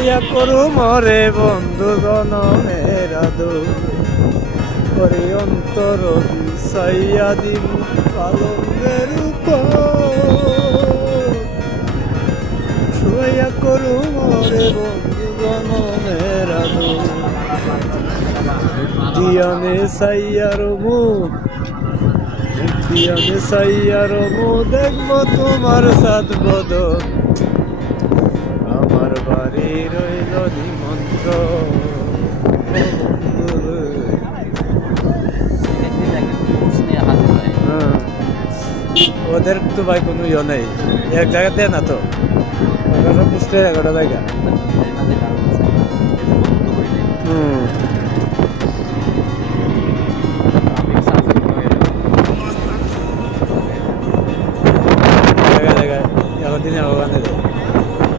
ছুঁয়া করু মরে বন্ধু জনমের আদর করে অন্তর বিষাইয়া দিন পালনের উপর ছুঁয়া করু মরে বন্ধু জনমের আদর দিয়ানে সাইয়ার মুখ দিয়ানে সাইয়ার মুখ দেখবো তোমার সাত বদন আমার বাড়ি রইল নিমন্ত্র ওদের তো ভাই কোনো ইয়ে নেই এক জায়গাতে না তো বুঝতে একটা জায়গা